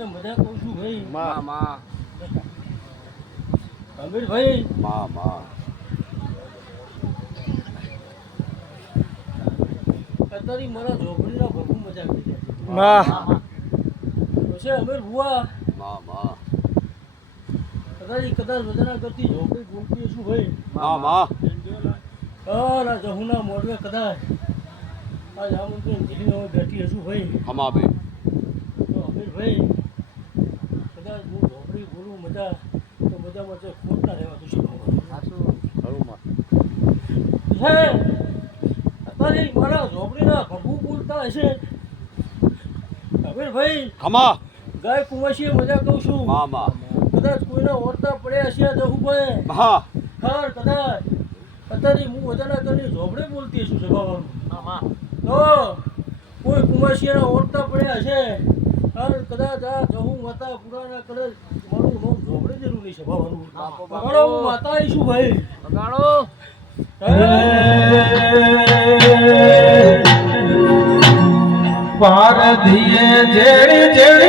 એ મજા કહું છું ભાઈ. મા. માં અમીરભાઈ. માં માં. અત્યારે મારા ઝોપડીના ભરપૂર મજા કરી જાય તો છે અમીર ભુવા. માં માં. કદાચ કદાચ વજના કરતી ઝોપડી બોલતી હશું ભાઈ? મા મા. જહુના મોડવે કદાચ. આ જામુનની જીલીમાં બેઠી હશું ભાઈ. બે તો અમીરભાઈ હું તો તો ખોટ ના છે અત્યારે મારા ઝોપડીના ભગુ બોલતા હશે ખમા ગાય મજા કહું છું માં માં કદાચ કોઈના ઓરતા પડ્યા હશે જહુભાઈ હા ખર કદાચ. અત્યારે હું કરી ઝોપડે બોલતી છું સભાવાનું તો કોઈ કુમાશીના ઓરતા પડ્યા હશે? અને કદાચ આ જહું માતા પુરાના કદાચ મારું નામ જરૂર નહીં સભાવાનું પકડો હું માતા આવીશું ભાઈ. બગાડો પારધીએ જેડી જેડી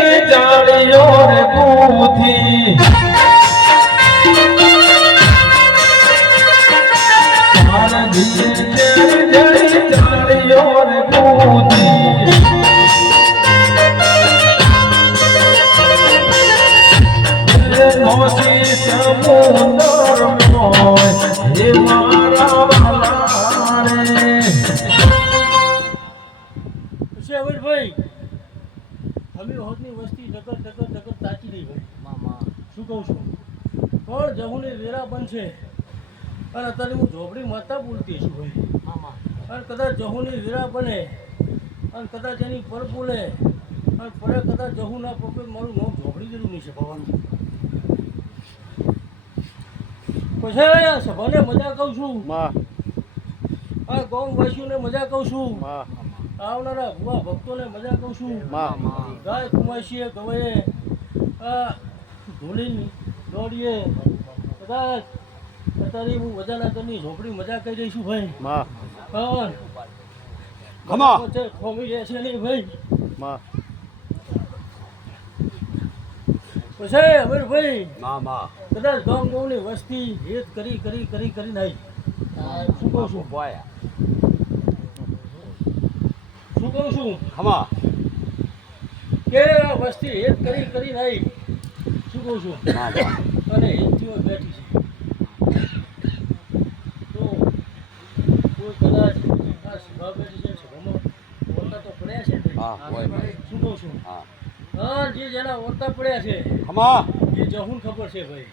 અમે હોદની વસ્તી નકર નકર નકર તાકી હોય ભાઈ. શું કહું છું? પણ જહુની વેરા બનશે. અને અત્યારે હું ઝોપડી માતા બોલતી છું ભાઈ. અને કદાચ જહુની વેરા બને, અને કદાચ એની પર બોલે, અને પડે કદાચ જહુ ના પગે મારું નામ ઝોપડી જેવું નહીં છે ભવાનું. પછી સભાને મજા કહું છું. માં. આ ગામવાસીઓને મજા કહું છું. માં. આવનારા ભુવા ભક્તોને મજા કહું છું. માં. ગાય કુમાશીએ ગવાએ આ ધૂળી દોડીએ કદાચ અત્યારે હું મજાના ઘરની ઝોપડી મજા કરી દઈશું ભાઈ. માં. પણ ખમા. વચ્ચે ખોમી રહેશે નહીં ભાઈ. માં અમીરભાઈ. અમીર ભાઈ માં માં કદાચ ગામ ગામની વસ્તી હેત કરી કરી કરી કરી નાઈ શું કહું છું? બોયા શું કહું છું? હમા કે આ વસ્તી હેત કરી કરી નાઈ શું કહું છું? અને હિન્દીઓ બેઠી છે. તો કોઈ કદાચ આ સભા બેઠી છે સભામાં બોલતા તો પડ્યા છે. ભાઈ શું કહું છું? હા. હા જે જેના ઓરતા પડ્યા છે. હમા. એ જહુન ખબર છે ભાઈ.